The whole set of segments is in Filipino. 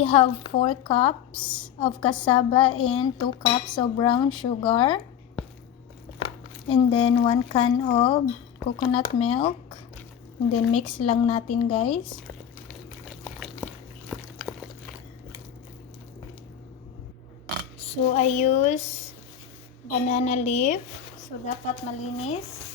I have 4 cups of cassava and 2 cups of brown sugar. And then 1 can of coconut milk. And then mix lang natin, guys. So I use banana leaf. So dapat malinis.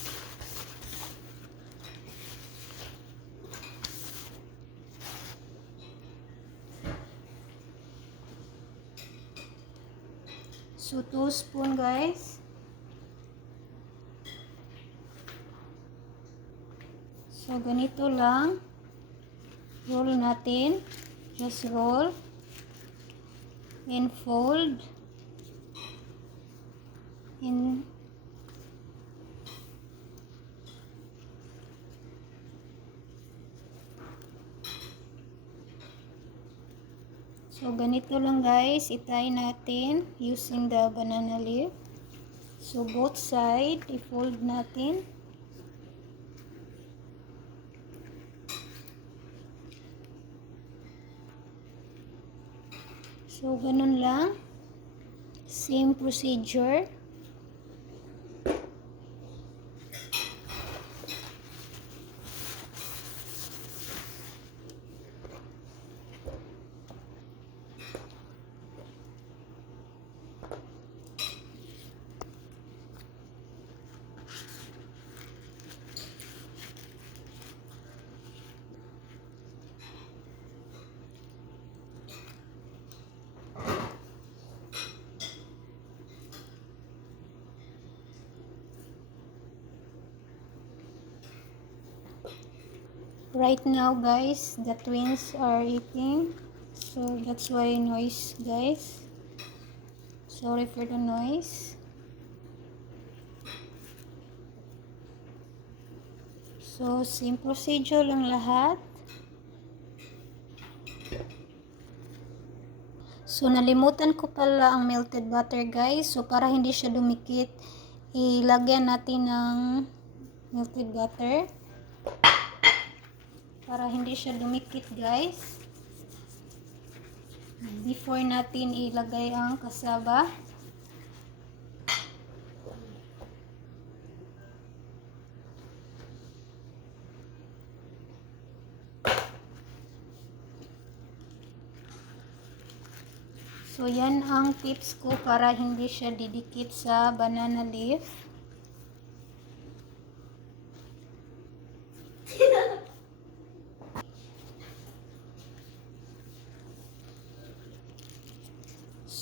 So 2 spoon, guys. So ganito lang. Roll natin. Just roll. And fold. And so ganito lang, guys, i-tie natin using the banana leaf. So both side i-fold natin. So ganun lang, same procedure. Right now, guys, the twins are eating, so that's why noise, guys. Sorry for the noise. So same procedure lang lahat. So nalimutan ko pala ang melted butter, guys. So para hindi siya dumikit, ilagyan natin ng melted butter. Para hindi siya dumikit, guys. Before natin ilagay ang cassava. So yan ang tips ko para hindi siya didikit sa banana leaf.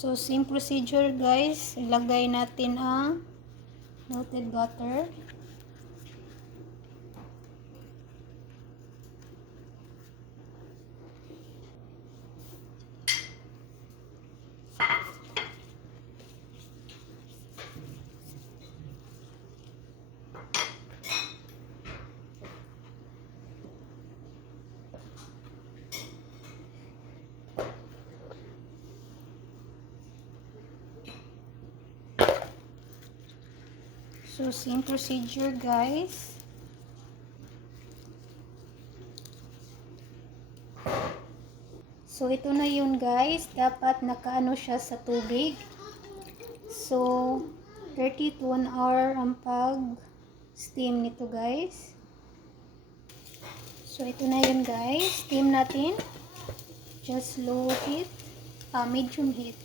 So same procedure, guys. Ilagay natin ang melted butter. So same procedure, guys. So ito na yun, guys. Dapat nakaano siya sa tubig. So 30 to 1 hour ang pag-steam nito, guys. So ito na yun, guys. Steam natin. Just low heat, medium heat.